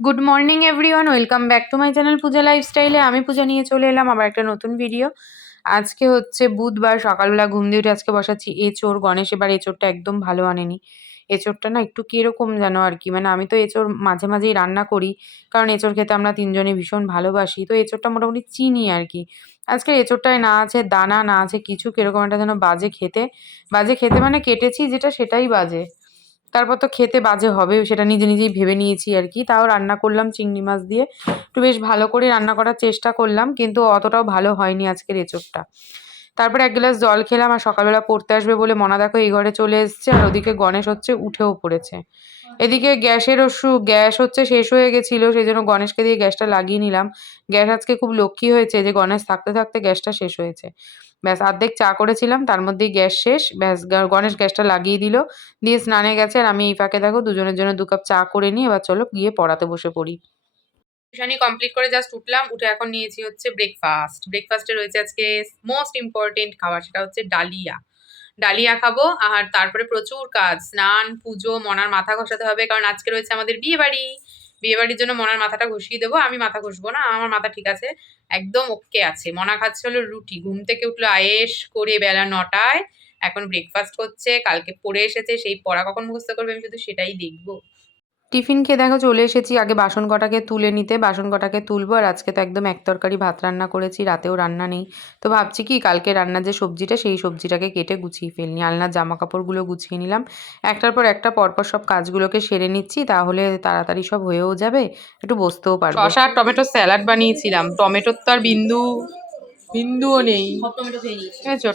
Good morning everyone welcome back to my channel Puja লাইফস্টাইলে আমি পূজা নিয়ে চলে এলাম আবার একটা নতুন ভিডিও আজকে হচ্ছে বুধবার, সকালবেলা ঘুম দিয়ে উঠে আজকে বসাচ্ছি এঁচোড়। গণেশ এবার এঁচোড়টা একদম ভালো আনেনি। এঁচোড়টা না একটু কীরকম যেন আর কি। মানে আমি তো এঁচোড় মাঝে মাঝেই রান্না করি, কারণ এঁচোড় খেতে আমরা তিনজনে ভীষণ ভালোবাসি। তো এঁচোড়টা মোটামুটি চিনি আর কি। আজকে এঁচোড়টায় না আছে দানা, না আছে কিছু। কীরকম একটা যেন বাজে খেতে। বাজে খেতে মানে কেটেছি যেটা, সেটাই বাজে। তারপর তো খেতে বাজে হবে, সেটা নিজে নিজেই ভেবে নিয়েছি আর কি। তাও রান্না করলাম চিংড়ি মাছ দিয়ে। একটু বেশ ভালো করে রান্না করার চেষ্টা করলাম, কিন্তু অতটাও ভালো হয়নি আজকের এঁচোড়টা। তারপরে এক গ্লাস জল খেলাম, আর সকালবেলা পড়তে আসবে বলে মনা দেখো এই ঘরে চলে এসছে, আর ওদিকে গণেশ হচ্ছে উঠেও পড়েছে। এদিকে গ্যাসের ওষু, গ্যাস হচ্ছে শেষ হয়ে গেছিল সেই জন্য গণেশকে দিয়ে গ্যাসটা লাগিয়ে নিলাম। গ্যাস আজকে খুব লক্ষ্মী হয়েছে যে, গণেশ থাকতে থাকতে গ্যাসটা শেষ হয়েছে। ব্যাস, অর্ধেক চা করেছিলাম, তার মধ্যেই গ্যাস শেষ। ব্যাস গণেশ গ্যাসটা লাগিয়ে দিল। দিয়ে স্নানে গেছে আর আমি এই ফাঁকে দেখো দুজনের জন্য দু কাপ চা করে নিই এবার চলো গিয়ে পড়াতে বসে পড়ি। টিউশনি কমপ্লিট করে জাস্ট উঠলাম, উঠে এখন নিয়েছি হচ্ছে ব্রেকফাস্ট ব্রেকফাস্টে রয়েছে আজকে মোস্ট ইম্পর্টেন্ট খাবার, সেটা হচ্ছে ডালিয়া। ডালিয়া খাব, আর তারপরে প্রচুর কাজ, স্নান, পুজো, মনার মাথা ঘষাতে হবে, কারণ আজকে রয়েছে আমাদের বিয়ে বাড়ি বিয়ে বাড়ির জন্য মনার মাথাটা ঘষিয়ে দেবো, আমি মাথা ঘষবো না, আমার মাথা ঠিক আছে, একদম ওকে আছে। মনা খাচ্ছে হলো রুটি, ঘুম থেকে উঠল আয়েস করে বেলা নটায়, এখন ব্রেকফাস্ট করছে কালকে পড়ে এসেছে, সেই পড়া কখন মুখস্থ করবে আমি শুধু সেটাই দেখব। টিফিন খেয়ে দেখো চলে এসেছি। আগে বাসন কটাকে তুলে নিতে বাসন কটাকে তুলবো আর আজকে তো একদম এক তরকারি ভাত রান্না করেছি রাতেও রান্না নেই। তো ভাবছি কি কালকে রান্নার যে সবজিটা সেই সবজিটাকে কেটে গুছিয়ে ফেলনি। আলনার জামা কাপড়গুলো গুছিয়ে নিলাম। একটার পর একটা পরপর সব কাজগুলোকে সেরে নিচ্ছি তাহলে তাড়াতাড়ি সব হয়েও যাবে একটু বসতেও পারব। শশা আর টমেটো স্যালাড বানিয়েছিলাম। টমেটোর তো আর বিন্দু বিন্দুও নেই।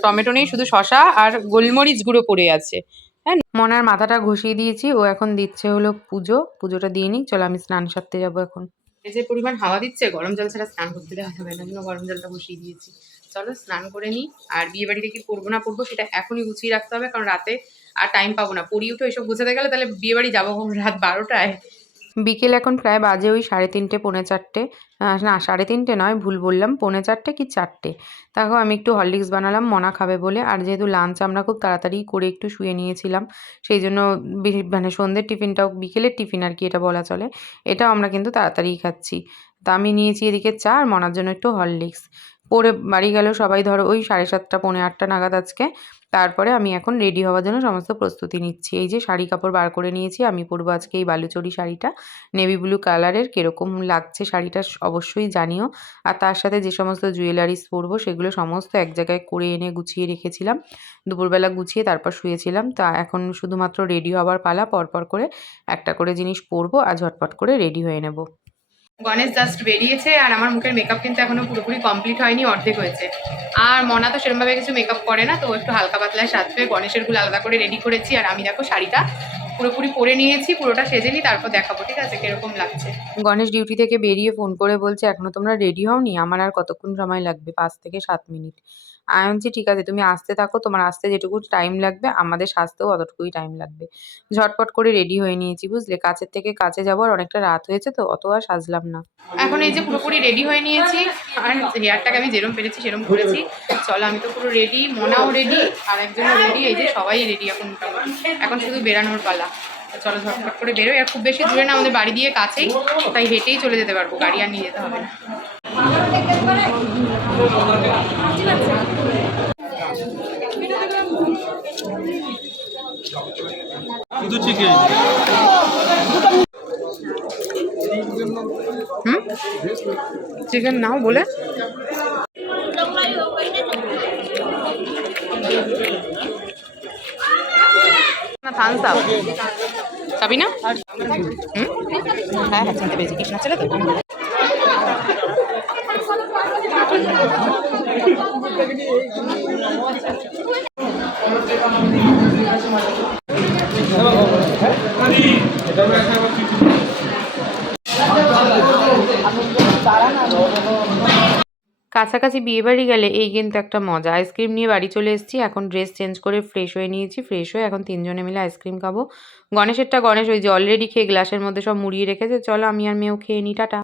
টমেটো নেই শুধু শশা আর গোলমরিচ গুঁড়ো পড়ে আছে। হ্যাঁ মনার মাথাটা ঘষিয়ে দিয়েছি, ও এখন দিচ্ছে হলো পুজো, পুজোটা দিয়ে নিই চলো আমি স্নান সারতে যাব এখন। এই যে পরিমাণ হাওয়া দিচ্ছে, গরম জল ছাড়া স্নান করতে দেওয়া যাবে না জন্য গরম জলটা বসিয়ে দিয়েছি। চলো স্নান করে নিই, আর বিয়ে বাড়িতে কি করব না করব সেটা এখনই গুছিয়ে রাখতে হবে, কারণ রাতে আর টাইম পাবো না। পড়ি উঠে এসব গুছাতে গেলে তাহলে বিয়ে বাড়ি যাব? রাত বারোটায়? বিকেল এখন প্রায় বাজে ওই সাড়ে তিনটে, পৌনে চারটে। না, সাড়ে তিনটে নয়, ভুল বললাম, পৌনে চারটে কি চারটে। দেখো, আমি একটু হরলিক্স বানালাম, মনা খাবে বলে। আর যেহেতু লাঞ্চ আমরা খুব তাড়াতাড়ি করে একটু শুয়ে নিয়েছিলাম, সেই জন্য মানে সন্ধ্যের টিফিনটাও, বিকেলের টিফিন আর কি এটা বলা চলে, এটাও আমরা কিন্তু তাড়াতাড়ি খাচ্ছি। তা আমি নিয়েছি এদিকে চা আর মনার জন্য একটু হরলিক্স। পরে বাড়ি গেল সবাই ধরো ওই সাড়ে সাতটা, পৌনে আটটা নাগাদ আজকে। তারপরে আমি এখন রেডি হওয়ার জন্য সমস্ত প্রস্তুতি নিচ্ছি। এই যে শাড়ি কাপড় বার করে নিয়েছি, আমি পরবো আজকে এই বালুচরি শাড়িটা। নেভি ব্লু কালারের কীরকম লাগছে শাড়িটা অবশ্যই জানিও। আর তার সাথে যে সমস্ত জুয়েলারিস পরবো, সেগুলো সমস্ত এক জায়গায় করে এনে গুছিয়ে রেখেছিলাম। দুপুরবেলা গুছিয়ে তারপর শুয়েছিলাম। তা এখন শুধুমাত্র রেডি হবার পালা, পরপর করে একটা করে জিনিস পরবো আর ঝটপট করে রেডি হয়ে নেব। গণেশ জাস্ট বেরিয়েছে আর আমার মুখের মেকআপ কিন্তু এখনও পুরোপুরি কমপ্লিট হয়নি, অর্ধেক হয়েছে। আর মনা তো সেরকমভাবে কিছু মেকআপ করে না, তো একটু হালকা পাতলায় সাথে গণেশেরগুলো আলাদা করে রেডি করেছি, আর আমি দেখো শাড়িটা পুরোপুরি পরে নিয়েছি পুরোটা সেজে নিই তারপর দেখাবো ঠিক আছে? কীরকম লাগছে? গণেশ ডিউটি থেকে বেরিয়ে ফোন করে বলছে এখনও তোমরা রেডি হওনি? আমার আর কতক্ষণ সময় লাগবে? পাঁচ থেকে সাত মিনিট। আমি বলছি ঠিক আছে তুমি আসতে থাকো তোমার আসতে যেটুকু টাইম লাগবে আমাদের সাজতেও অতটুকুই টাইম লাগবে। ঝটপট করে রেডি হয়ে নিয়েছি বুঝলে? কাছের থেকে কাছে যাব আর অনেকটা রাত হয়েছে তো অত আর সাজলাম না। এখন এই যে পুরোপুরি রেডি হয়ে নিয়েছি আর হেয়ারটাকে আমি যেরম পেরেছি সেরম করেছি। চলো আমি তো পুরো রেডি মনাও রেডি আর একজনও রেডি এই যে সবাই রেডি এখন মোটামুটি। এখন শুধু বেরানোর পালা। চলো ঝটপট করে বেরোই। আর খুব বেশি দূরে না আমাদের বাড়ি দিয়ে কাছেই। তাই হেঁটেই চলে যেতে পারব গাড়ি আর নিয়ে যেতে হবে না। চিকেন নাও বলে। থামস আপ খাবি না হুম? হ্যাঁ হ্যাঁ চিনতে পেরেছি কৃষ্ণা ছেলে তো? কাছাকাছি বিয়ে বাড়ি গেলে এই কিন্তু একটা মজা। আইসক্রিম নিয়ে বাড়ি চলে এসেছি, এখন ড্রেস চেঞ্জ করে ফ্রেশ হয়ে নিয়েছি। ফ্রেশ হয়ে এখন তিনজনে মিলে আইসক্রিম খাব। গণেশেরটা গণেশ, ওই যে অলরেডি খেয়ে গ্লাসের মধ্যে সব মুড়িয়ে রেখেছে। চলো আমি আর মেয়েও খেয়ে নিই টাটা।